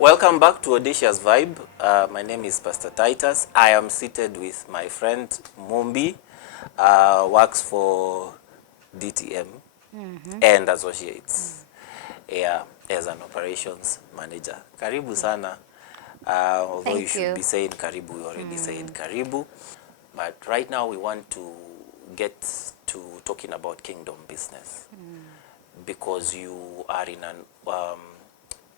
Welcome back to Audacious Vybe. My name is Pastor Titus. I am seated with my friend MUMBI, works for DTM and Associates, yeah, as an operations manager. Karibu sana. Although you Thank should you. be saying Karibu, we already said Karibu. But right now we want to get to talking about kingdom business because you are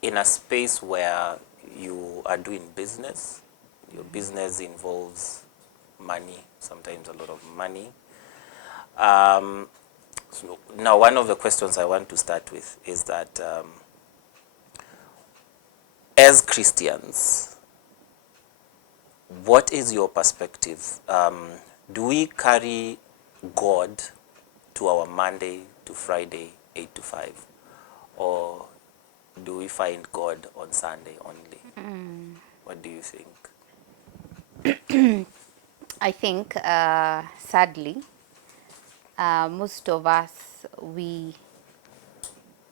in a space where you are doing business. Your business involves money, sometimes a lot of money. So now one of the questions I want to start with is that as Christians, what is your perspective? Do we carry God to our Monday to Friday 8 to 5? Or do we find God on Sunday only? What do you think? I think, sadly, most of us we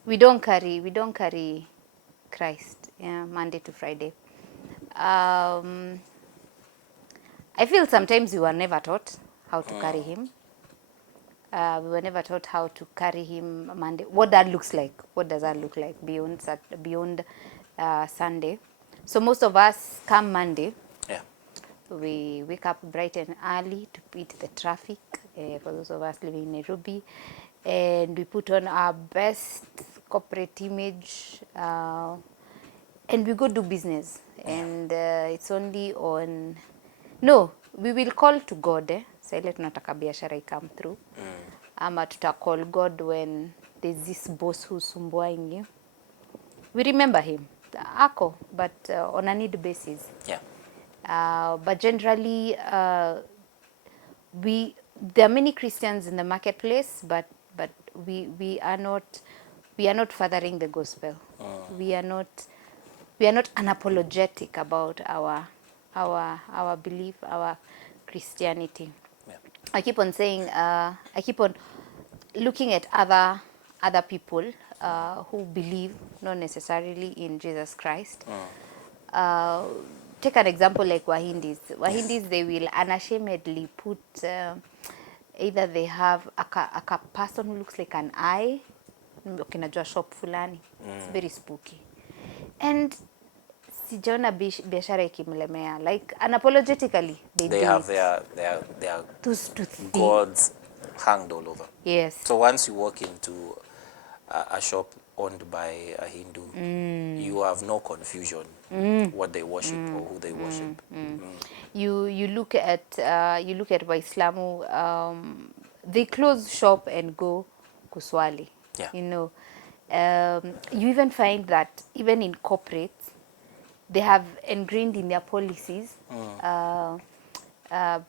don't carry Christ, yeah, Monday to Friday. I feel sometimes we were never taught how to carry him. We were never taught how to carry him Monday. What that looks like. What does that look like beyond Sunday? So most of us come Monday. Yeah. We wake up bright and early to beat the traffic, for those of us living in Nairobi, and we put on our best corporate image, and we go do business. And it's only on, no, we will call to God, sa ile tunataka biashara come through, ama call God when there's this boss who's sumbuaing you. We remember him, ako, but on a need basis. Yeah. But generally, there are many Christians in the marketplace, but we are not furthering the gospel. We are not unapologetic about our belief, our Christianity. Yeah. I keep on saying, I keep on looking at other people who believe not necessarily in Jesus Christ. Take an example like Wahindis. Wahindis, they will unashamedly put either they have a person who looks like an eye, ukinajua shop fulani. It's very spooky. And sijaona biashara ikimlemea, like unapologetically They do have it. their To gods hanged all over. Yes. So once you walk into a shop owned by a Hindu, you have no confusion what they worship or who they worship. You look at Waislamu, they close shop and go kuswali. Yeah. You know, you even find that even in corporates, they have ingrained in their policies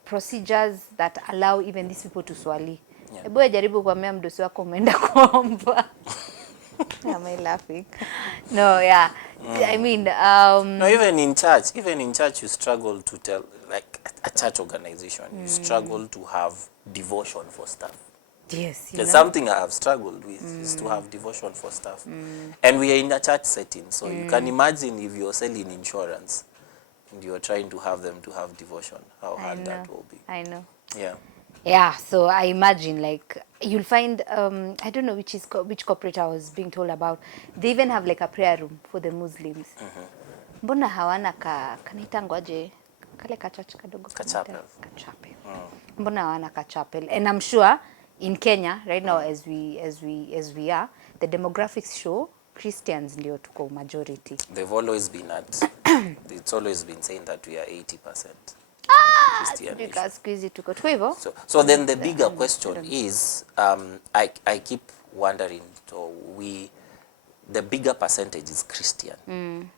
procedures that allow even these people to swali. Yeah. Hebu jaribu kuambia mdosi wako umeenda kuomba. Am I laughing? No, yeah. I mean, No, even in church, you struggle to tell, like a church organization, you struggle to have devotion for staff. yes, There's something I have struggled with is to have devotion for staff. And we are in a church setting, so you can imagine if you're selling insurance and you're trying to have them to have devotion, how hard that will be. I know. Yeah. Yeah, so I imagine like you'll find I don't know which corporate I was being told about. They even have like a prayer room for the Muslims. Mbona hawana kanaitangwaje kale kachurch kadogo Kachapel. Kachapel. Mbona hawana kachapel? And I'm sure in Kenya right now as we are, the demographics show Christians ndio tuko majority. They've always been it's always been saying that we are 80%. So then the bigger question is, I keep wondering, so the bigger percentage is Christian,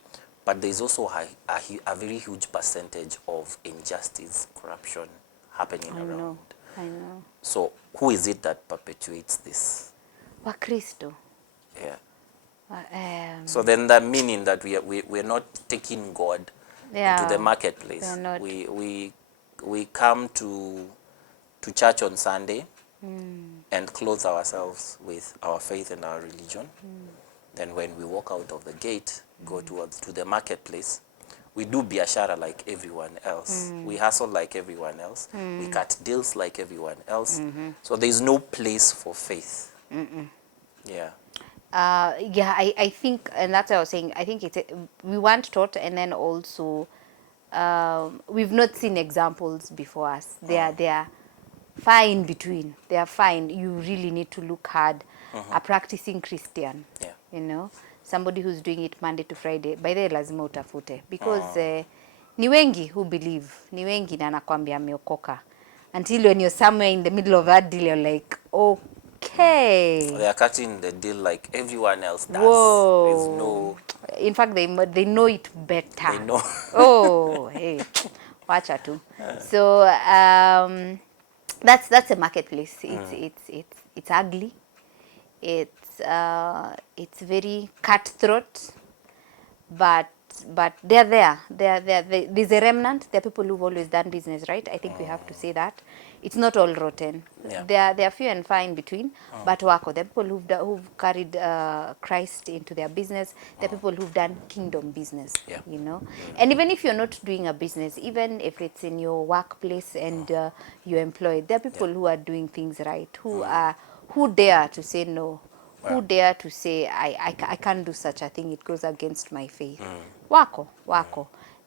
but there's also a very huge percentage of injustice, corruption happening around. I know. So who is it that perpetuates this? Wakristo. Yeah. So then that meaning that we're not taking God into the marketplace. We come to church on Sunday and clothe ourselves with our faith and our religion. Then when we walk out of the gate, go to the marketplace. We do biashara like everyone else. We hustle like everyone else. We cut deals like everyone else. So there's no place for faith. Yeah. Yeah, I think, and that's what I was saying. I think we weren't taught, and then also we've not seen examples before us. They are far in between. They are fine. You really need to look hard. A practicing Christian, you know, somebody who's doing it Monday to Friday, by the lazima utafute, because ni wengi who believe, ni wengi na nakwambia ameokoka, until when you're somewhere in the middle of that deal, you're like, okay, They are cutting the deal like everyone else does. whoa. There's no. In fact, they know it better. They know. Oh, hey, wacha tu. So that's a marketplace. It's ugly. It's very cutthroat, but they're there. There's a remnant. There are people who've always done business right. I think we have to say that it's not all rotten. Yeah. There are few and far in between, but wako. There are people who've carried Christ into their business. There are people who've done kingdom business. Yeah. You know, and even if you're not doing a business, even if it's in your workplace and you're employed, there are people who are doing things right, who dare to say no, who dare to say I can't do such a thing, it goes against my faith. Wako.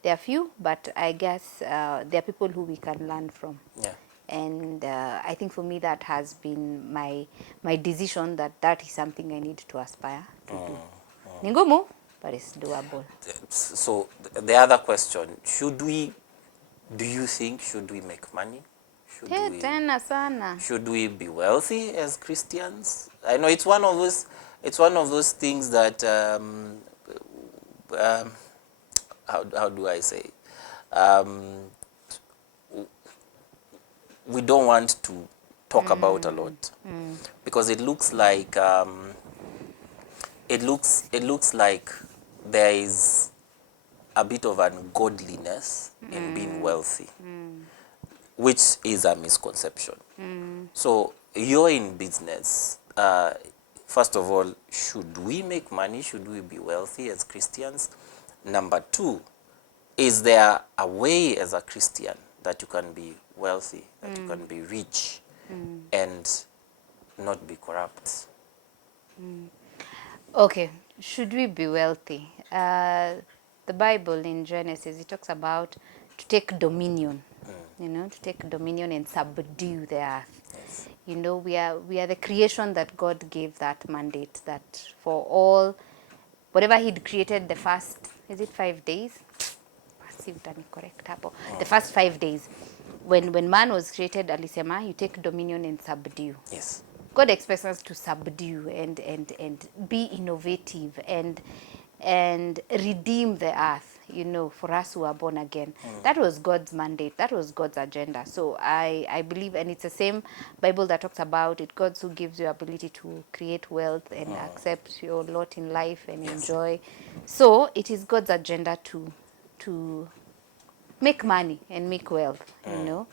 There are few, but I guess there are people who we can learn from. Yeah. And I think for me that has been my decision, that is something I need to aspire to do. Ni ngumu, but it's doable. So the other question, do you think, should we make money? Tena sana. Should we be wealthy as Christians? I know it's one of those things that how do I say? We don't want to talk about a lot because it looks like there is a bit of ungodliness in being wealthy, which is a misconception. So you're in business. First of all, should we make money? Should we be wealthy as Christians? Number two, is there a way as a Christian that you can be wealthy, that you can be rich and not be corrupt? Okay, should we be wealthy? The Bible in Genesis, it talks about to take dominion, you know, to take dominion and subdue the earth. Yes. You know, we are the creation that God gave that mandate, that for all, whatever He'd created the first, is it 5 days? Correct. The first 5 days, when man was created, alisema, you take dominion and subdue. Yes. God expects us to subdue and be innovative and redeem the earth, you know, for us who are born again. That was God's mandate. That was God's agenda. So I believe, and it's the same Bible that talks about it, God who gives you ability to create wealth and accept your lot in life and enjoy. So it is God's agenda to make money and make wealth, you know.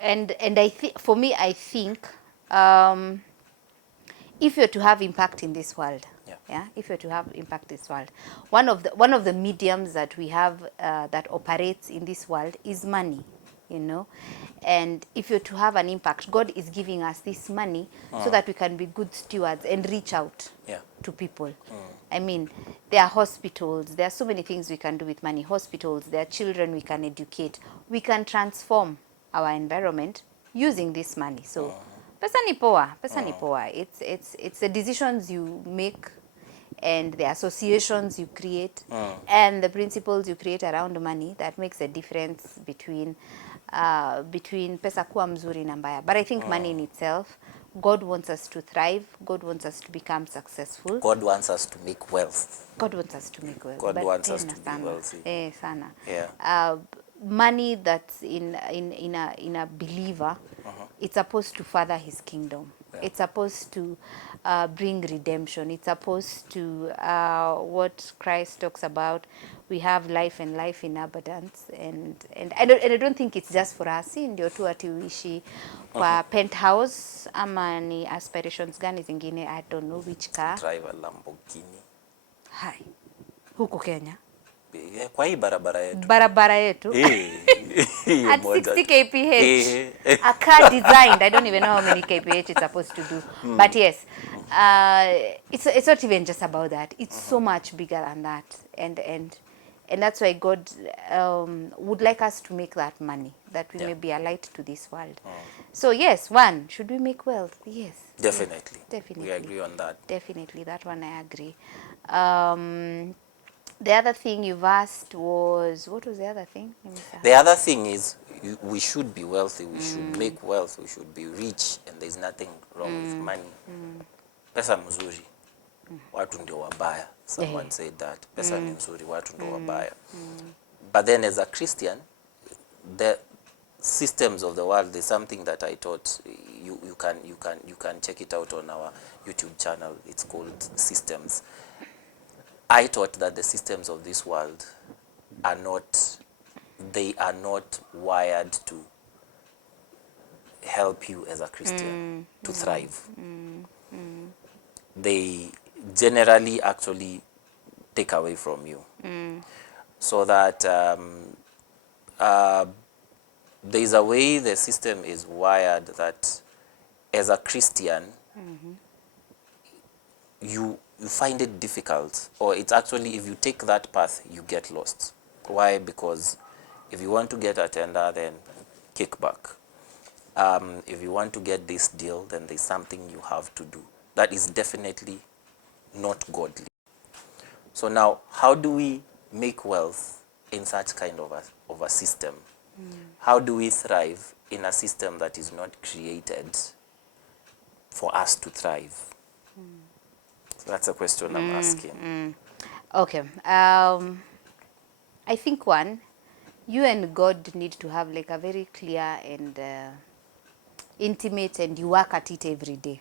And I think, for me, I think if you're to have impact in this world, if you're to have impact in this world, one of the mediums that we have that operates in this world is money, you know. And if you're to have an impact, God is giving us this money so that we can be good stewards and reach out to people. I mean, there are hospitals, there are so many things we can do with money. Hospitals, there are children we can educate. We can transform our environment using this money. So pesa ni poa, pesa ni poa. It's the decisions you make and the associations you create and the principles you create around money that makes a difference between pesa kuwa mzuri na mbaya. But I think money in itself, God wants us to thrive. God wants us to become successful. God wants us to make wealth. God wants us to make wealth. God but wants us to be wealthy. Sana. Yeah. Money that's in a believer, it's supposed to further his kingdom. It's supposed to bring redemption. It's supposed to what Christ talks about. We have life and life in abundance, and I don't think it's just for us. Ndio tu ati uishi kwa penthouse ama ni aspirations gani zingine, I don't know which car. Drive a Lamborghini. Hi. huko Kenya, kwa hii barabara yetu hiyo at moja 60 tu. kph a car designed, I don't even know how many kph it's supposed to do, but yes, it's not even just about that, it's so much bigger than that, and that's why God would like us to make that money, that we may be a light to this world. So yes, one, should we make wealth? Yes, Definitely. yes, definitely. We agree on that. Definitely, that one I agree. The other thing you've asked was, what was the other thing? The other thing is we should be wealthy, we should make wealth, we should be rich, and there's nothing wrong with money. Pesa mzuri, watu ndio wabaya. Someone said that. Pesa ni nzuri, watu ndio wabaya. But then as a Christian, the systems of the world is something that I taught. You can check it out on our YouTube channel. It's called Systems. I taught that the systems of this world are not wired to help you as a Christian to thrive. They generally actually take away from you. So that there is a way the system is wired that as a Christian, you find it difficult, or it's actually, if you take that path, you get lost. Why? Because if you want to get a tender, then kick back. If you want to get this deal, then there's something you have to do. That is definitely not godly. So now, how do we make wealth in such kind of a system? How do we thrive in a system that is not created for us to thrive? So that's a question I'm asking. Okay. I think one, you and God need to have like a very clear and intimate, and you work at it every day.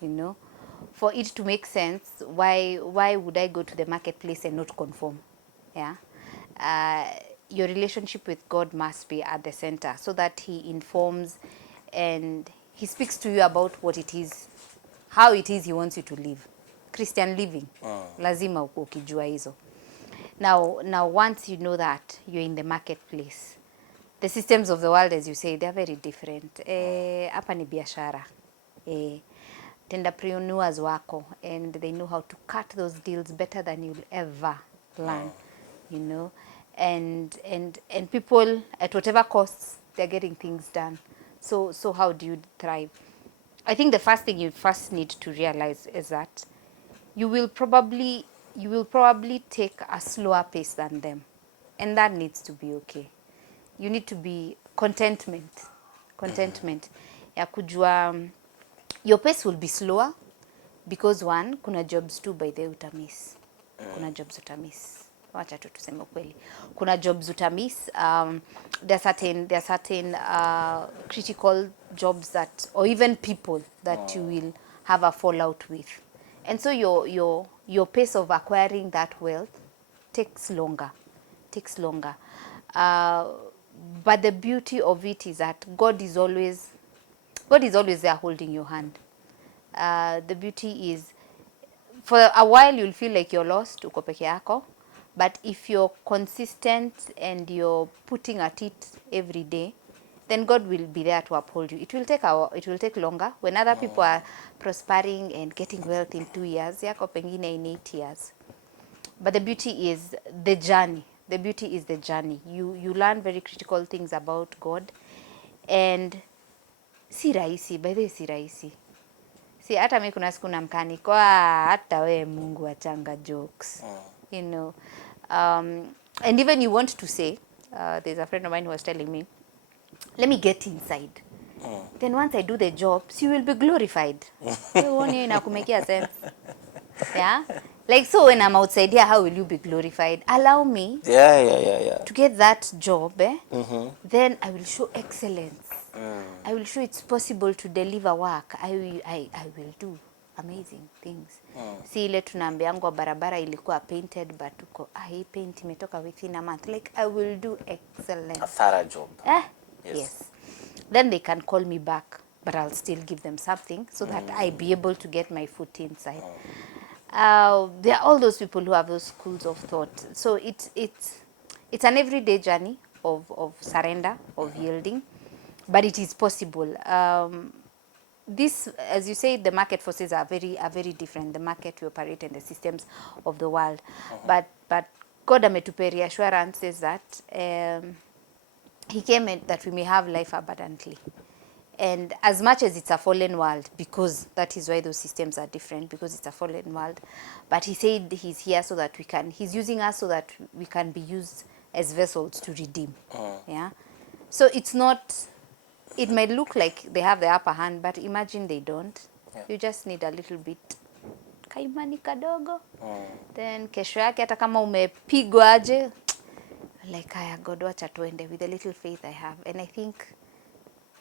You know, for it to make sense, why would I go to the marketplace and not conform? Yeah. Your relationship with God must be at the center, so that he informs and he speaks to you about what it is, how it is he wants you to live. Christian living. Lazima ukijua hizo. Now once you know that, you're in the marketplace. The systems of the world, as you say, they're very different. Hapa ni biashara. Entrepreneurs wako, and they know how to cut those deals better than you'll ever learn. You know, and people at whatever costs, they're getting things done. So how do you thrive? I think the first thing you first need to realize is that you will probably take a slower pace than them, and that needs to be okay. You need to be contentment ya kujua your pace will be slower, because one, kuna jobs tu by the utamiss. Kuna jobs utamiss, wacha tu tuseme ukweli, kuna jobs utamiss. There are certain critical jobs that, or even people that you will have a fallout with, and so your pace of acquiring that wealth takes longer. But the beauty of it is that God is always there holding your hand. The beauty is, for a while you'll feel like you're lost, uko peke yako, but if you're consistent and you're putting at it every day, then God will be there to uphold you. It will take longer. When other people are prospering and getting wealth in 2 years, yako pengine in 8 years. But the beauty is the journey. You learn very critical things about God, and si rahisi, by the way, si rahisi. Si hata mimi kuna siku namkani kwa hata we Mungu achanga jokes. You know. And even you want to say, there's a friend of mine who was telling me, let me get inside. Then once I do the job, you will be glorified. Uone inakumekia sense. Yeah? Like, so when I'm outside here, how will you be glorified? Allow me to get that job, then I will show excellence. I will show it's possible to deliver work. I will do amazing things. Si ile tunaambiangwa barabara ilikuwa painted, but uko hii paint imetoka within a month. Like, I will do excellent. A thorough job. Yes. Then they can call me back, but I'll still give them something so that I be able to get my foot inside. There are all those people who have those schools of thought. So it's an everyday journey of surrender, of yielding, but it is possible. This, as you say, the market forces are very different. The market we operate and the systems of the world, but God ametupe reassurances that He came in that we may have life abundantly. And as much as it's a fallen world, because that is why those systems are different, because it's a fallen world, but He said He's here so that we can, He's using us so that we can be used as vessels to redeem. Yeah. So it's not, it might look like they have the upper hand, but imagine they don't. Yeah. You just need a little bit kaimani kadogo. Then kesho yake hata kama umepigwa aje, like haya God wacha tuende with the little faith I have. And I think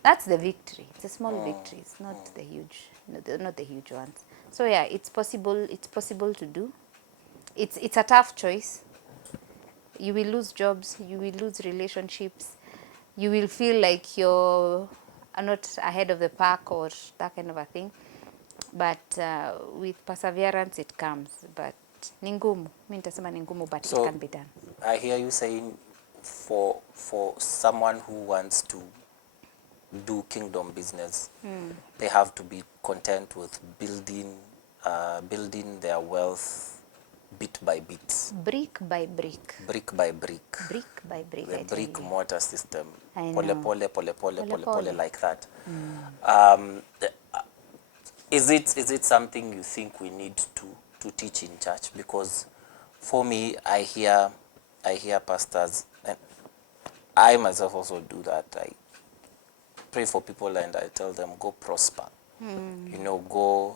that's the victory. It's a small victory. It's not the huge, not the huge ones. So yeah, it's possible. It's possible to do. It's a tough choice. You will lose jobs. You will lose relationships. You will feel like you're not ahead of the pack or that kind of a thing. But with perseverance, it comes. But ni ngumu. Mimi nitasema ni ngumu, but it can be done. I hear you saying for someone who wants to do kingdom business, they have to be content with building their wealth bit by bit, Brick by brick. brick by brick, Brick by brick. the brick mortar system, I pole know. pole like that. Is it something you think we need to teach in church? Because for me, I hear pastors, and I myself also do that. I pray for people and I tell them, go prosper. Go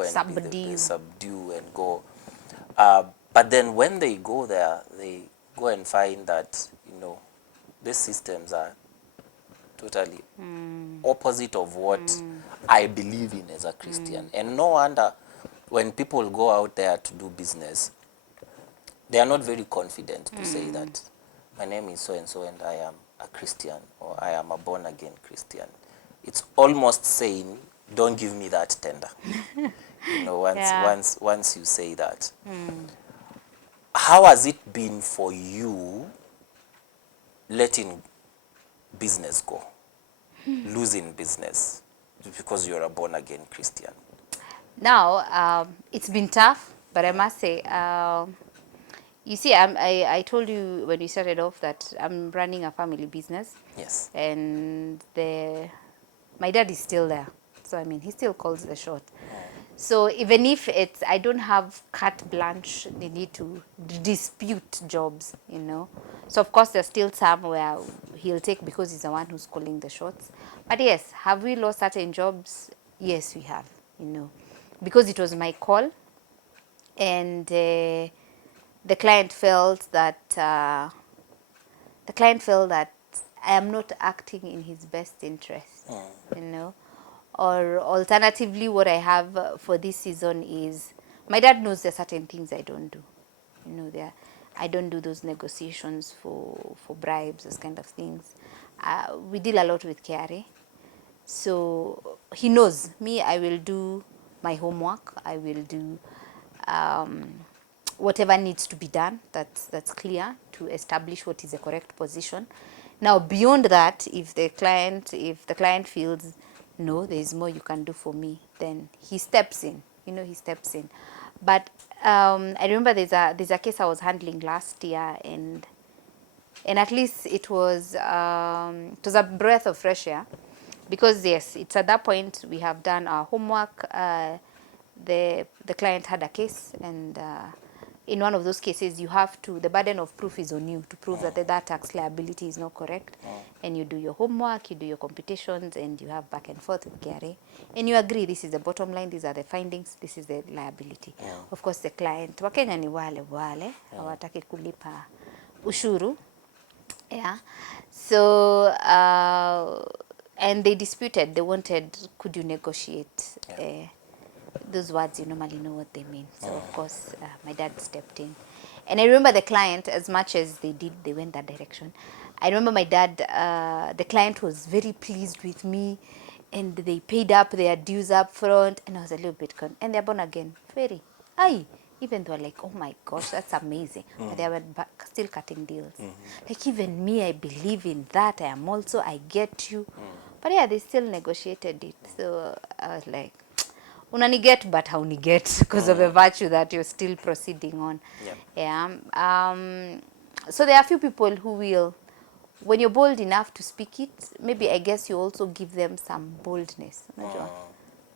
and Subdue. subdue and go. But then when they go there, they go and find that, these systems are totally opposite of what I believe in as a Christian. And no wonder when people go out there to do business, they are not very confident to say that my name is so and so and I am a Christian or I am a born again Christian. It's almost saying, don't give me that tender. Once you say that. How has it been for you letting business go, losing business because you're a born again Christian? Now, it's been tough, but I must say, you see, I told you when we started off that I'm running a family business. Yes. And my dad is still there. So, I mean, he still calls the shot. So even if I don't have carte blanche, they need to dispute jobs, So of course there's still some where he'll take because he's the one who's calling the shots. But yes, have we lost certain jobs? Yes, we have, because it was my call, and the client felt that I am not acting in his best interest, Or alternatively, what I have for this season is my dad knows there are certain things I don't do. I don't do those negotiations for bribes, those kind of things. We deal a lot with KRA. So he knows me. I will do my homework. I will do whatever needs to be done. That's clear to establish what is the correct position. Now, beyond that, if the client feels no, there is more you can do for me, then he steps in. He steps in. But I remember there's a case I was handling last year, and at least it was a breath of fresh air, because yes, it's at that point we have done our homework. The client had a case, and in one of those cases, the burden of proof is on you to prove that that tax liability is not correct. And you do your homework, you do your computations, and you have back and forth with KRA. And you agree, this is the bottom line, these are the findings, this is the liability. Of course, the client, Wakenya ni wale, hawataki kulipa ushuru. Yeah. So, and they disputed, they wanted, could you negotiate? Those words, you normally know what they mean. So, of course, my dad stepped in. And I remember the client, as much as they went that direction. I remember my dad, the client was very pleased with me. and they paid up their dues up front, and I was a little bit and they're born again. Very. Aye. Even though like, oh my gosh, that's amazing. But they were still cutting deals. Like even me, I believe in that. I get you. But yeah, they still negotiated it. So I was like, unaniget but hauniget because of the virtue that you're still proceeding on. Yep. Yeah. So there are a few people who will, when you're bold enough to speak it, maybe I guess you also give them some boldness.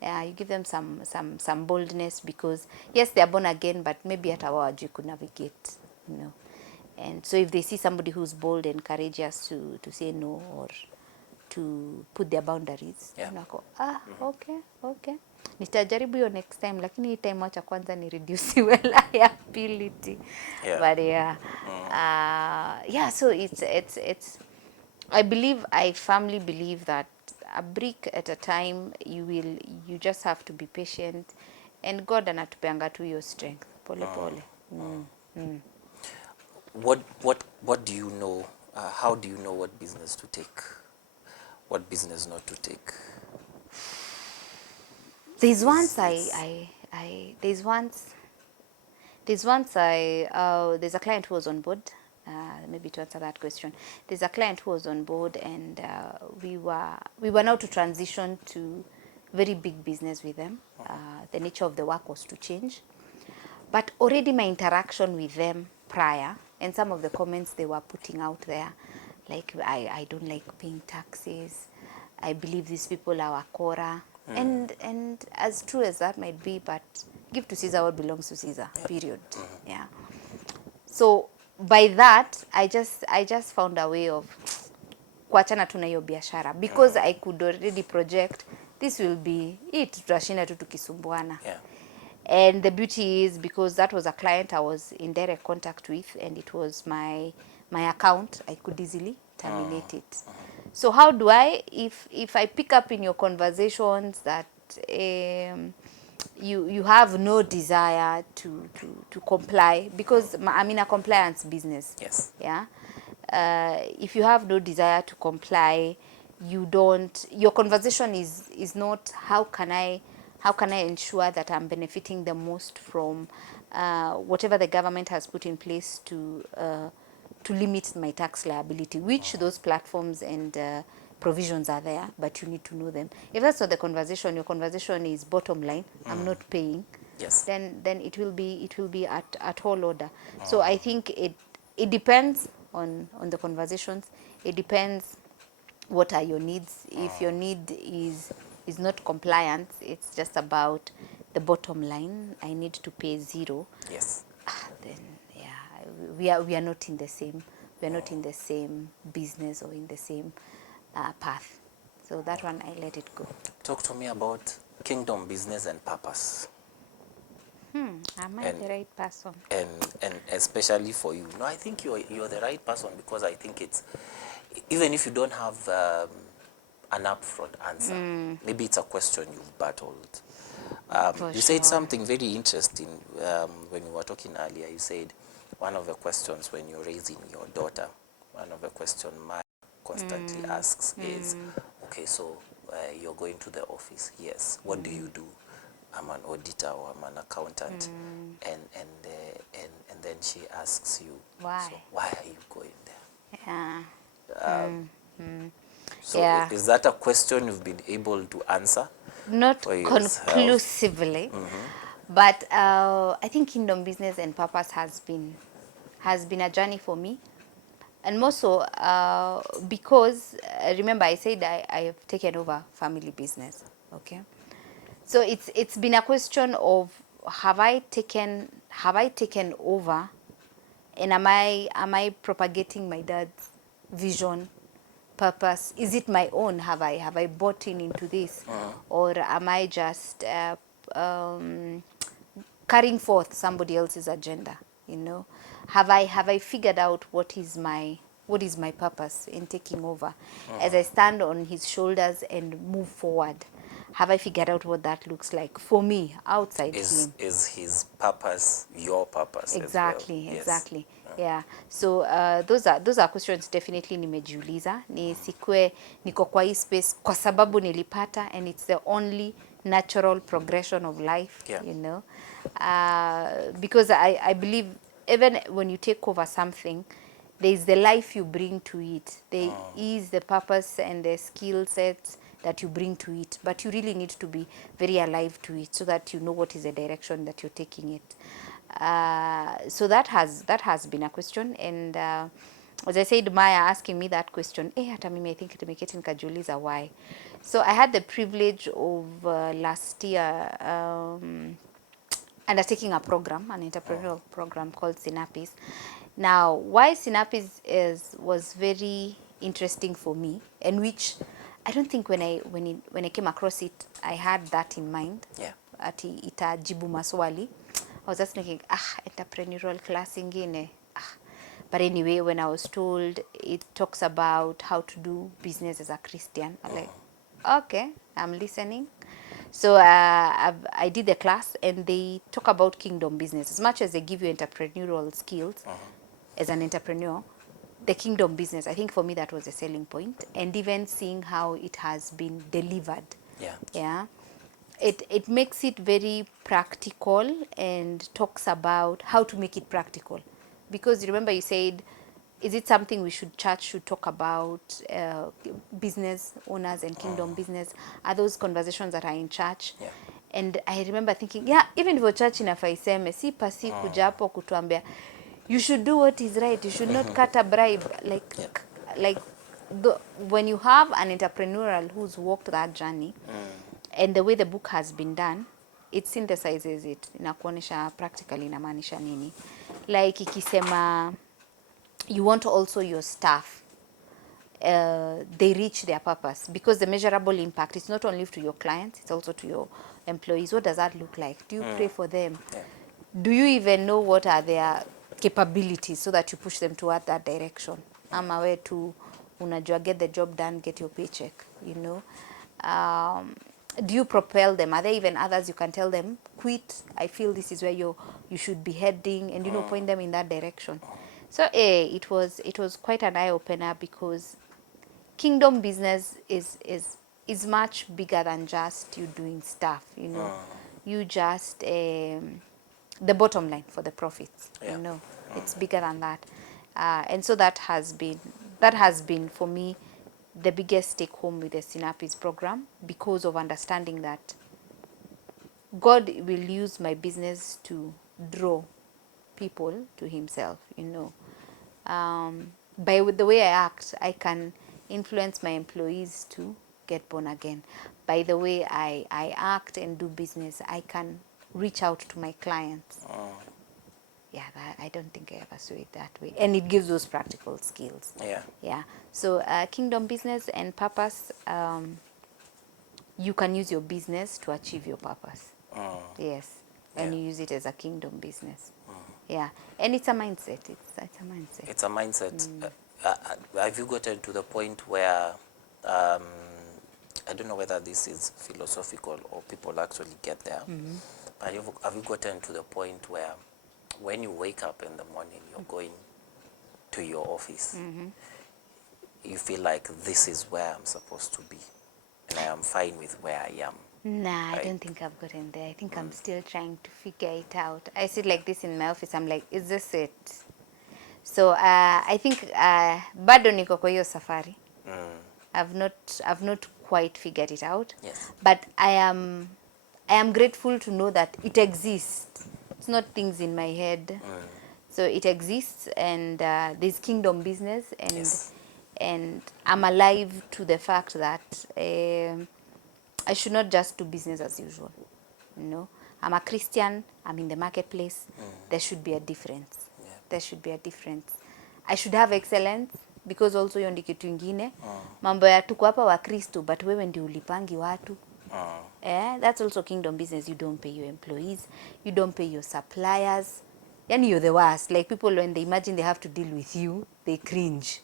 Yeah, you give them some boldness because yes, they are born again, but maybe at our age you could navigate, you know. And so if they see somebody who's bold and courageous to say no or to put their boundaries, Yeah. unako okay, nitajaribu hiyo next time, lakini hii time wacha kwanza ni reduce liability. Yeah. But yeah, yeah, so it's I firmly believe that a brick at a time, you just have to be patient, and God anatupeanga tu your strength pole pole. What do you know? How do you know what business to take? What business not to take? There's once there's a client who was on board. Maybe to answer that question, there's a client who was on board, and we were now to transition to very big business with them. The nature of the work was to change, but already my interaction with them prior, and some of the comments they were putting out there, like I don't like paying taxes, I believe these people are wakora. And as true as that might be, but give to Caesar what belongs to Caesar, period. Yeah. So by that, I just found a way of kuachana tu na hiyo biashara, because I could already project this will be it, tutashinda tu tukisumbuana. Yeah. And the beauty is, because that was a client I was in direct contact with, and it was my account, I could easily terminate it. So how do I, if I pick up in your conversations that you have no desire to comply, because I'm in a compliance business. Yes. Yeah. If you have no desire to comply, you don't, your conversation is not how can I ensure that I'm benefiting the most from whatever the government has put in place to limit my tax liability, which those platforms and provisions are there, but you need to know them. If that's not the conversation, your conversation is bottom line, I'm not paying. Yes. Then it will be at whole order. So I think it depends on the conversations. It depends what are your needs. If your need is not compliance, it's just about the bottom line, I need to pay zero. Yes. Then yeah, we are not in the same business or in the same path. So that one I let it go. Talk to me about kingdom business and purpose. Am I the right person? And especially for you. No, I think you're the right person, because I think it's, even if you don't have an upfront answer, maybe it's a question you've battled. You said something very interesting when you were talking earlier. You said one of the questions when you're raising your daughter, one of the questions Maya constantly asks is, okay, so you're going to the office. Yes. What do you do? I'm an auditor or I'm an accountant. And then she asks you, why? So why are you going there? Yeah. So Yeah. is that a question you've been able to answer? Not for yourself? Conclusively, but I think kingdom business and purpose has been a journey for me, and more so because remember I said I have taken over family business. Okay, so it's been a question of have I taken over, and am I propagating my dad's vision, purpose? Is it my own? Have I bought into this, or am I just carrying forth somebody else's agenda? You know, have I figured out what is my purpose in taking over? As I stand on his shoulders and move forward, have I figured out what that looks like for me outside him? Is his purpose your purpose? Exactly, as well? Yes. exactly. Yeah. So those are questions definitely nimejiuliza. Nisikue niko kwa hii space kwa sababu nilipata, and it's the only natural progression of life, Yeah. you know. Because I believe even when you take over something, there is the life you bring to it. There is the purpose and the skill sets that you bring to it, but you really need to be very alive to it so that you know what is the direction that you're taking it. So that has been a question, and as I said, Maya asking me that question, hata mimi I think nimeketi nikajiuliza why. So I had the privilege of last year undertaking a program, an entrepreneurial program called Synapis. Now, why Synapis was very interesting for me, and which I don't think when I came across it, I had that in mind. Yeah. Ati itajibu maswali. I was just thinking, entrepreneurial class ingine. But anyway, when I was told it talks about how to do business as a Christian, I'm like, okay, I'm listening. So I did the class, and they talk about kingdom business. As much as they give you entrepreneurial skills as an entrepreneur, the kingdom business, I think for me that was a selling point. And even seeing how it has been delivered. Yeah. Yeah. It makes it very practical and talks about how to make it practical. Because remember you said, is it something church should talk about, business owners and kingdom business? Are those conversations that are in church? Yeah. And I remember thinking, yeah, even for church inafaa iseme, si pasi kuja hapo kutuambia, you should do what is right, you should not cut a bribe. Yeah. Like when you have an entrepreneurial who's walked that journey, and the way the book has been done, it synthesizes it, inakuonesha practically inamaanisha nini. Like ikisema you want also your staff, they reach their purpose, because the measurable impact is not only to your clients, it's also to your employees. What does that look like? Do you pray for them? Yeah. Do you even know what are their capabilities so that you push them toward that direction? Ama we tu unajua, get the job done, get your paycheck, you know. Do you propel them? Are there even others you can tell them, quit, I feel this is where you should be heading, and point them in that direction. So it was quite an eye opener, because kingdom business is much bigger than just you doing stuff, you know. You just the bottom line for the profits, Yeah. you know. It's bigger than that. And so that has been for me the biggest take home with the Synapis program, because of understanding that God will use my business to draw people to himself, you know. By the way I act, I can influence my employees to get born again. By the way I act and do business, I can reach out to my clients. Yeah, I don't think I ever saw it that way. And it gives those practical skills. Yeah. Yeah. So kingdom business and purpose, you can use your business to achieve your purpose. Yes. And Yeah. you use it as a kingdom business. Yeah. And it's a mindset. It's a mindset. It's a mindset. Have you gotten to the point where, I don't know whether this is philosophical or people actually get there, but have you gotten to the point where when you wake up in the morning, you're going to your office, you feel like this is where I'm supposed to be, and I am fine with where I am? Nah, I Right. don't think I've gotten there. I think I'm still trying to figure it out. I sit like this in my office. I'm like, is this it? So I think bado niko kwa hiyo safari. I've not quite figured it out. Yes. But I am grateful to know that it exists. It's not things in my head. So it exists, and there's kingdom business, and Yes. and I'm alive to the fact that I should not just do business as usual. You know, I'm a Christian. I'm in the marketplace. There should be a difference. Yeah. There should be a difference. I should have excellence, because also hiyo ndi kitu ingine. Mambo ya tuko hapa wa Kristo, but wewe ndio ulipangi watu. That's also kingdom business. You don't pay your employees. You don't pay your suppliers. Yani you're the worst. Like people, when they imagine they have to deal with you, they cringe.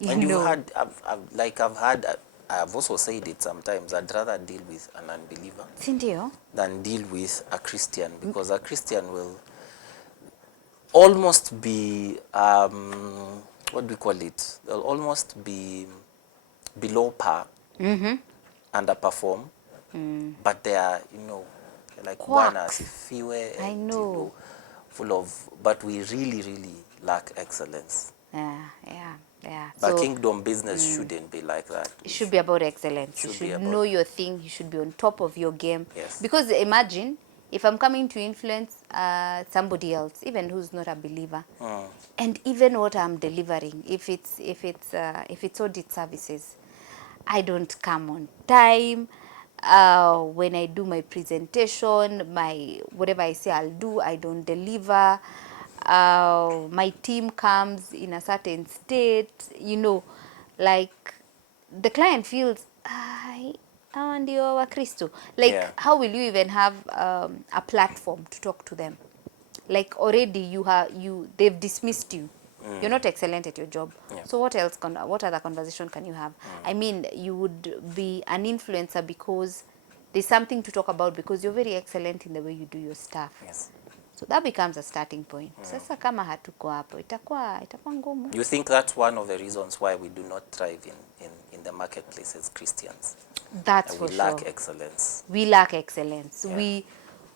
You And know. you've had, I've also said it sometimes, I'd rather deal with an unbeliever Si ndio? than deal with a Christian, because a Christian will, almost be, what do we call it? They'll almost be below par, underperform, but they are, like Bwana Quacks. asifiwe, I and know. full of, but we really, really lack excellence. Yeah. But So kingdom business shouldn't be like that. it should be about excellence. You Should be should about, know your thing. You should be on top of your game. yes. Because imagine if I'm coming to influence somebody else, even who's not a believer, and even what I'm delivering, if it's audit services, I don't come on time. When I do my presentation, my whatever I say I'll do, I don't deliver. My team comes in a certain state, like the client feels, hawa ndio Wakristo. Like, Yeah. how will you even have a platform to talk to them? Like, already they've dismissed you. You're not excellent at your job. Yeah. So what else? What other conversation can you have? I mean, you would be an influencer because there's something to talk about, because you're very excellent in the way you do your stuff. Yes. So that becomes a starting point. Sasa kama hatuko hapo, itakuwa ngumu. You think that's one of the reasons why we do not thrive in the marketplace as Christians? That's We for lack sure. excellence. We lack excellence. Yeah.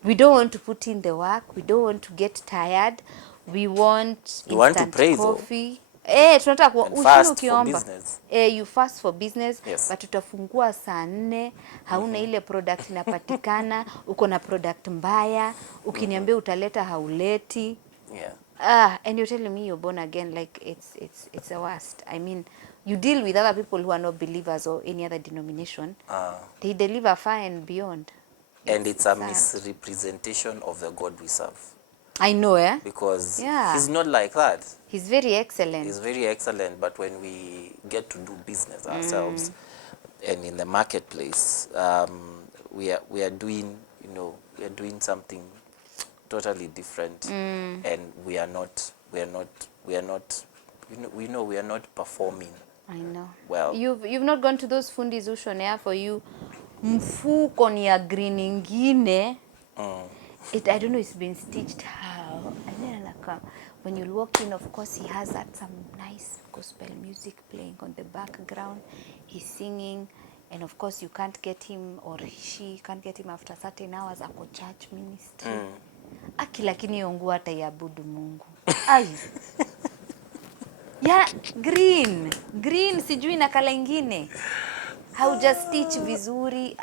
We don't want to put in the work. We don't want to get tired. We want You want to instant praise, though, coffee. Tunataka and ushinde fast for ukiomba. business. You fast for business, Yes. but utafungua saa 4, hauna ile product inapatikana, uko na product mbaya, ukiniambia utaleta hauleti. Yeah. And you're telling me you're born again, like it's the worst. I mean, you deal with other people who are not believers or any other denomination. They deliver far and beyond. And it's a sad. misrepresentation of the God we serve. I know, Because Yeah. he's not like that. He's very excellent. He's very excellent, but when we get to do business ourselves and in the marketplace, we are doing, we are doing something totally different, and we are not, we are not performing. I know. Well, You've not gone to those fundis who shonea for you mfuko ni ya green ingine. I don't know, it's been stitched how. And then like, when you walk in, of course, he has that some nice gospel music playing on the background. He's singing, and of course you can't get him, or she can't get him after certain hours ako church ministry. Aki lakini yongu ataiabudu Mungu. Ai. Yeah, green sijui na kala ingine. Hauja stitch vizuri.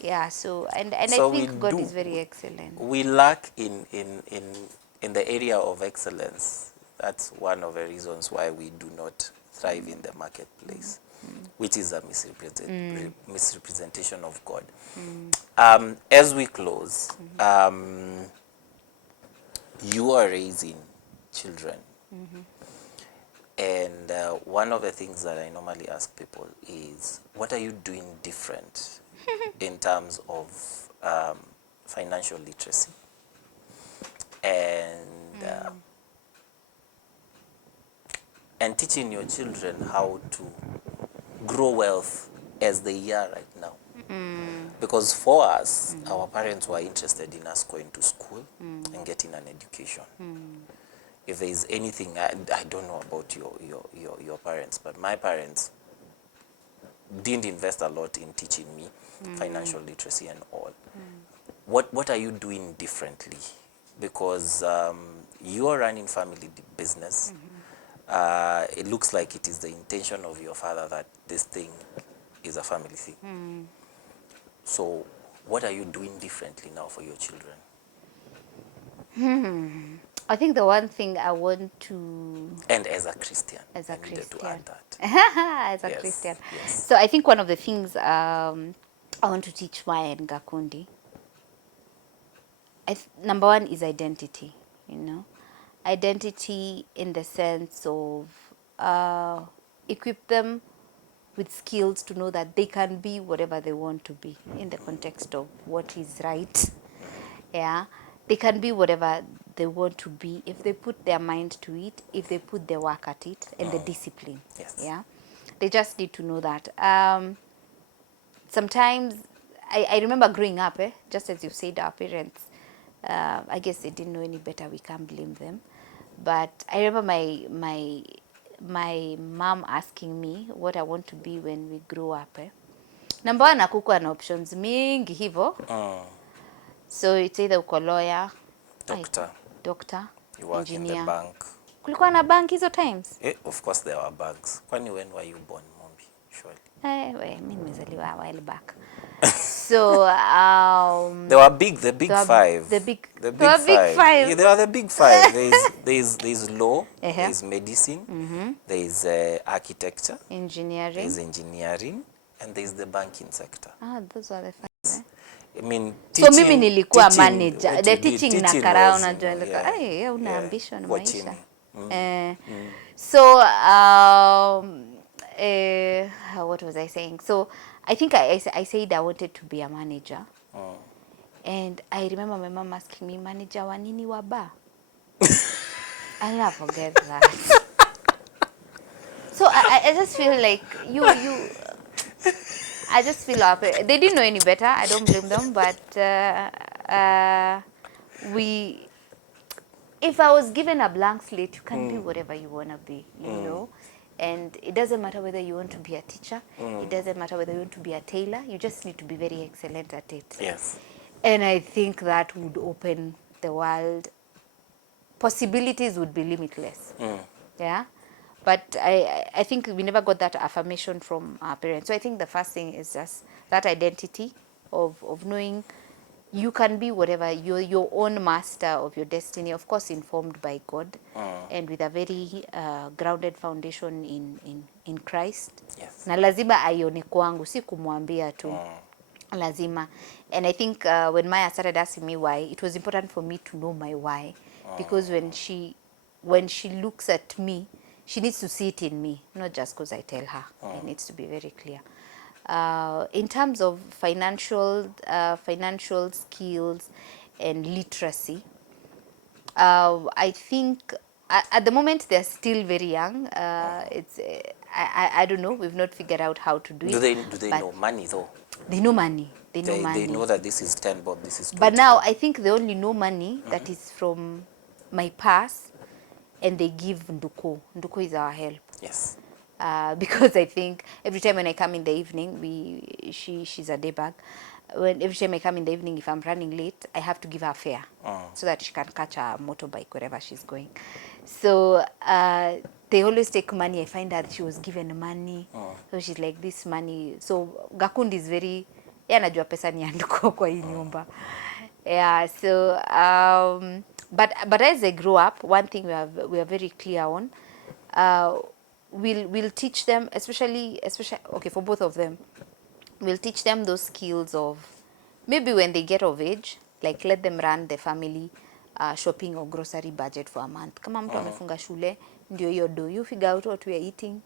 Yeah, so and so I think God is very excellent. We lack in the area of excellence. That's one of the reasons why we do not thrive in the marketplace, which is a misrepresentation of God. As we close, you are raising children. And one of the things that I normally ask people is, what are you doing different in terms of financial literacy and teaching your children how to grow wealth as they are right now? Because for us, our parents were interested in us going to school and getting an education. If there is anything, I don't know about your parents, but my parents didn't invest a lot in teaching me financial literacy and all. What are you doing differently? Because you are running family business. It looks like it is the intention of your father that this thing is a family thing. So what are you doing differently now for your children? I think the one thing I want to... And as a Christian. As a Christian. To add that. As a Yes, Christian. yes. So I think one of the things I want to teach Maya and Gakundi, number one is identity, Identity in the sense of equip them with skills to know that they can be whatever they want to be in the context of what is right. Yeah, they can be whatever they want to be if they put their mind to it, if they put their work at it, and the discipline. Yes. Yeah, they just need to know that. Sometimes I remember growing up, just as you said, our parents, I guess they didn't know any better. We can't blame them. But I remember my mom asking me what I want to be when we grow up. Number one, hakukuwa na options mingi hivyo. So it's either uko lawyer, doctor, you work engineer. in the bank. Kulikuwa na bank hizo times? Of course there were banks. Kwani when were you born, Mumbi? Surely. Mimi nimezaliwa a while back. So there were the big five. The big five. Yeah, there are the big five. There's law, there's medicine, there's architecture, engineering, and there's the banking sector. Those are the five. I mean, so mimi nilikuwa manager. The teaching na karao unajua like una ambition maisha. So what was I saying? So I think I said I wanted to be a manager. And I remember my mom asking me, manager wa nini wa bar? I'll never forget that. So I just feel like I just feel up. They didn't know any better. I don't blame them. But if I was given a blank slate, you can be whatever you want to be, you know. And it doesn't matter whether you want to be a teacher. It doesn't matter whether you want to be a tailor. You just need to be very excellent at it. Yes. And I think that would open the world. Possibilities would be limitless. Yeah. But I think we never got that affirmation from our parents. So I think the first thing is just that identity of knowing you can be whatever, you're your own master of your destiny, of course informed by God, and with a very grounded foundation in Christ. Yes. Na lazima aione kwangu, si kumwambia tu. Lazima. And I think when Maya started asking me why, it was important for me to know my why. Because when she looks at me, she needs to see it in me, not just because I tell her. It needs to be very clear. In terms of financial skills and literacy, I think at the moment they're still very young. It's I don't know. We've not figured out how to do it. Do they know money though? They know money. They know money. They know that this is 10 bob, this is 20. But now I think they only know money that is from my past, and they give Nduko. Nduko is our help. Yes. Because I think every time when I come in the evening, she's a day bag. Every time I come in the evening, if I'm running late, I have to give her fare so that she can catch a motorbike wherever she's going. So they always take money. I find that she was given money. So she's like, this money. So Gakundi is very, anajua pesa ni Nduko kwa hii nyumba. Yeah, so but as they grow up, one thing we are very clear on, we'll teach them, especially okay, for both of them, we'll teach them those skills of maybe when they get of age, like let them run the family shopping or grocery budget for a month. Kama mtu amefunga shule, ndio hiyo do, you figure out what we are eating,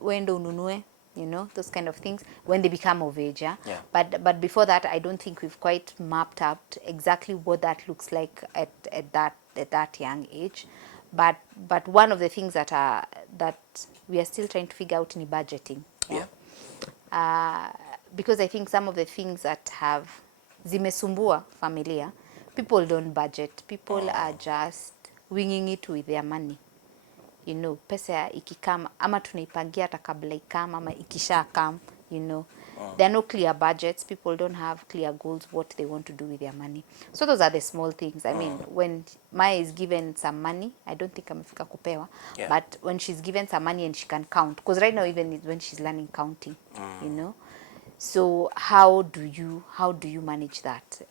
wendo ununue, you know, those kind of things when they become of age. Yeah? But before that, I don't think we've quite mapped out exactly what that looks like at that young age. But one of the things that we are still trying to figure out is budgeting. Because I think some of the things that have zimesumbua familia, people don't budget. People are just winging it with their money. You know, pesa ikikama ama tunaipangia hata kabla ikama ama ikisha kam, you know. There are no clear budgets. People don't have clear goals, what they want to do with their money. So those are the small things. I mean, when Maya is given some money, I don't think amefika kupewa, but when she's given some money and she can count, because right now even when she's learning counting, you know. So how do you manage that?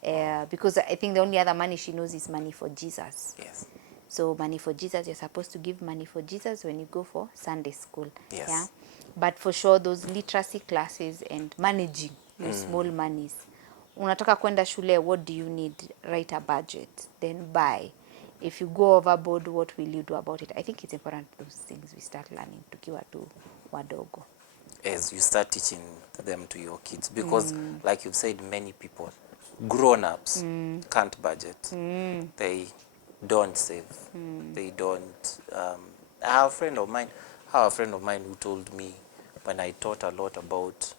Because I think the only other money she knows is money for Jesus. Yes. So money for Jesus, you're supposed to give money for Jesus when you go for Sunday school. Yes. Yeah. But for sure, those literacy classes and managing your small monies. Unataka kwenda shule, what do you need? Write a budget, then buy. If you go overboard, what will you do about it? I think it's important those things we start learning tukiwa tu wadogo. As you start teaching them to your kids, because like you've said, many people, grown-ups, can't budget. They don't save. They don't. I have a friend of mine who told me, when I taught a lot about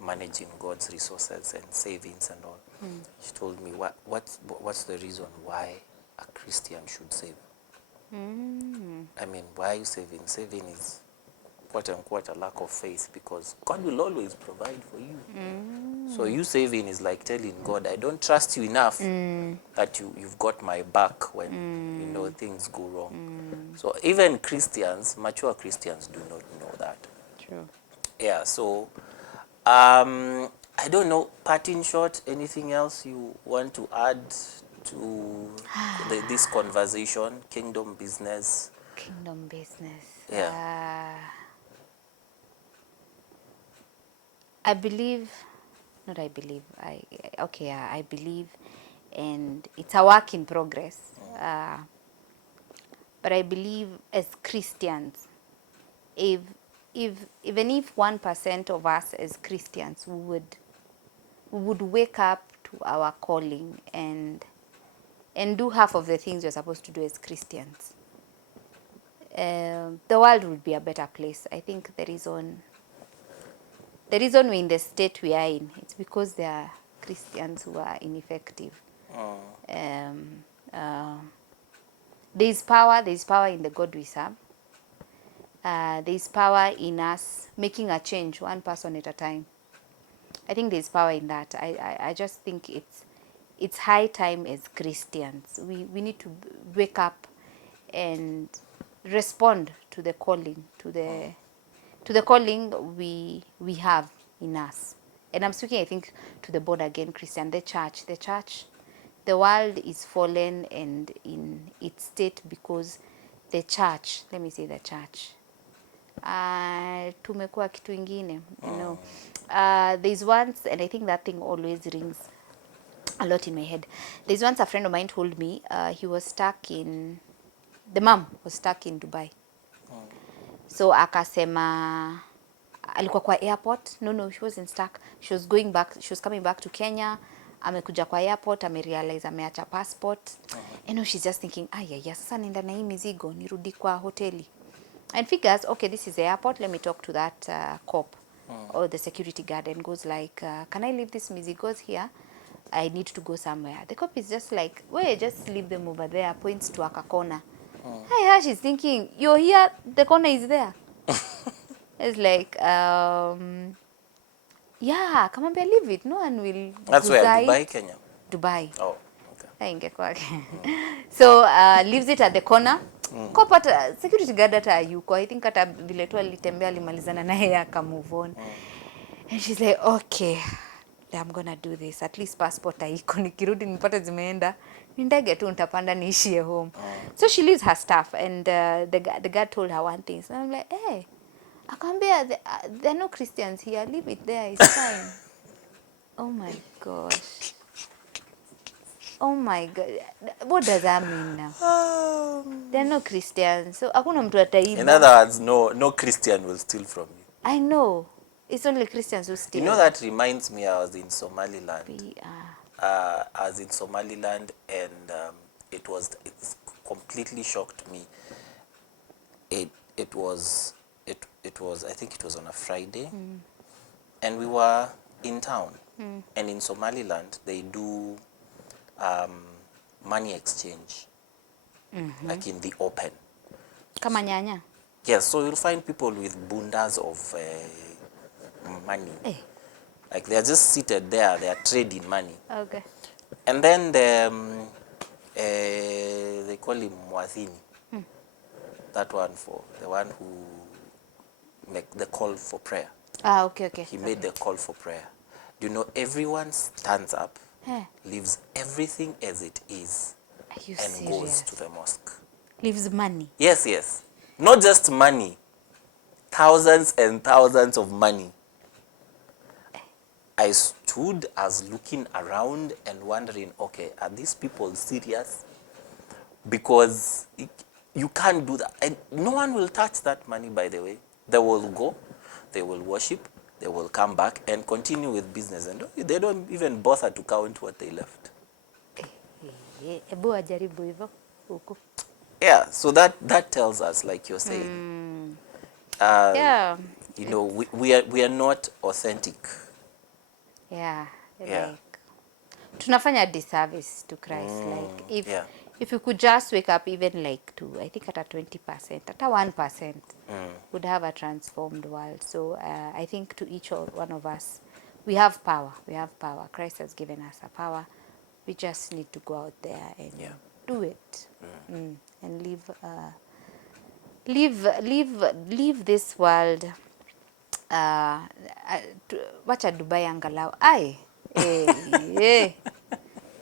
managing God's resources and savings and all. She told me, what's the reason why a Christian should save? I mean, why are you saving? Saving is quote unquote a lack of faith, because God will always provide for you. So you saving is like telling God, I don't trust you enough that you've got my back when you know things go wrong. So even Christians, mature Christians, do not know that. True. Yeah, so I don't know, parting short, anything else you want to add to this conversation, kingdom business? Kingdom business. Yeah. I believe, not I believe, okay, I believe, and it's a work in progress. But I believe as Christians, if even if 1% of us as Christians would wake up to our calling and do half of the things we're supposed to do as Christians, the world would be a better place. I think the reason we're in the state we are in, it's because there are Christians who are ineffective. There's power in the God we serve. There's power in us making a change one person at a time. I think there's power in that. I just think it's high time as Christians. We need to wake up and respond to the calling, to the calling we have in us. And I'm speaking, I think, to the born again Christian, the church. The world is fallen and in its state because the church, let me say the church, tumekuwa kitu ingine, you know. There's once, and I think that thing always rings a lot in my head. There's once a friend of mine told me he was stuck in, the mom was stuck in Dubai. So akasema alikuwa kwa airport. No, she wasn't stuck. She was coming back to Kenya. Amekuja kwa airport, amerealize ameacha passport. And she's just thinking, ya sasa nenda na hii mizigo nirudi kwa hoteli. And figures, okay, this is the airport, let me talk to that cop or the security guard, and goes like, can I leave this mizigos here? I need to go somewhere. The cop is just like, wait, just leave them over there, points to a corner. She's thinking, you're here, the corner is there. It's like, yeah, kamwambia leave it, no one will. That's where, Dubai, Kenya? Dubai. Oh, okay. So leaves it at the corner. Cop hata security guard hata hayuko. I think hata vile tu alitembea alimalizana naye aka move on. And she's like, okay, I'm gonna do this. At least passport haiko, nikirudi nipate zimeenda, ni ndege tu nitapanda niishie home. So she leaves her stuff, and the guard told her one thing. So I'm like, hey, akamwambia there are no Christians here, leave it there, it's fine. Oh my gosh. Oh my God. What does that mean now? There are no Christians. So hakuna mtu ataiba. In other words, no Christian will steal from you. I know. It's only Christians who steal. You know, that reminds me, I was in Somaliland. I was in Somaliland, and it completely shocked me. It was I think it was on a Friday, and we were in town. And in Somaliland they do money exchange, like in the open. Kama nyanya? Yes, so you'll find people with bundas of money. Like they're just seated there, they are trading money. Okay. And then they call him Mwathini. That one, for the one who make the call for prayer. Okay. He made the call for prayer. You know, everyone stands up, leaves everything as it is, and goes to the mosque. Leaves money? Yes. Not just money. Thousands and thousands of money. I stood as looking around and wondering, okay, are these people serious? Because you can't do that. And no one will touch that money, by the way. They will go, they will worship, they will come back and continue with business. And they don't even bother to count what they left. Yeah, so that tells us, like you're saying, yeah, you know, we are not authentic Yeah, Yeah. like tunafanya disservice to Christ. Like yeah. if you could just wake up even like to, I think at a 20%, at a 1%, would have a transformed world. So I think to each one of us, we have power. We have power. Christ has given us a power. We just need to go out there and Yeah. do it. And live this world. Wacha Dubai angalau. Ai. Eh.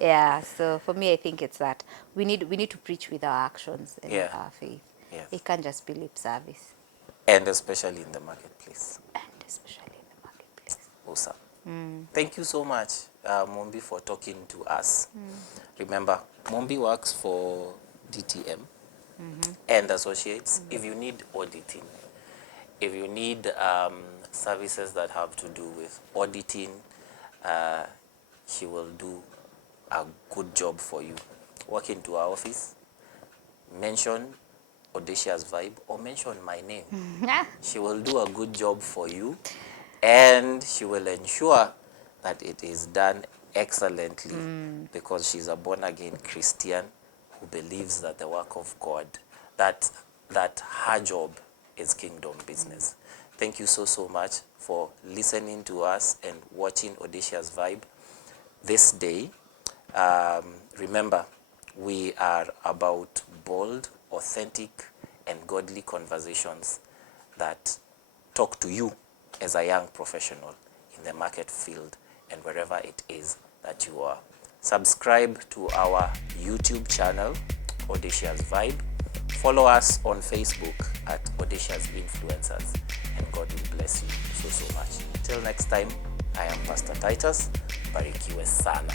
Yeah, so for me, I think it's that we need to preach with our actions and Yeah. our faith. Yes. It can't just be lip service, And especially in the marketplace. and especially in the marketplace. Awesome. Thank you so much, Mumbi, for talking to us. Remember, Mumbi works for DTM and Associates. If you need auditing, if you need services that have to do with auditing, she will do a good job for you. Walk into our office, mention Audacious Vybe, or mention my name. She will do a good job for you, and she will ensure that it is done excellently, because she's a born-again Christian who believes that the work of God, that her job is kingdom business. Thank you so much for listening to us and watching Audacious Vybe this day. Remember, we are about bold, authentic, and godly conversations that talk to you as a young professional in the market field and wherever it is that you are. Subscribe to our YouTube channel, Audacious Vybe. Follow us on Facebook at Audacious Influencers, and God will bless you so much. Till next time, I am Pastor Titus. Barikiwe sana.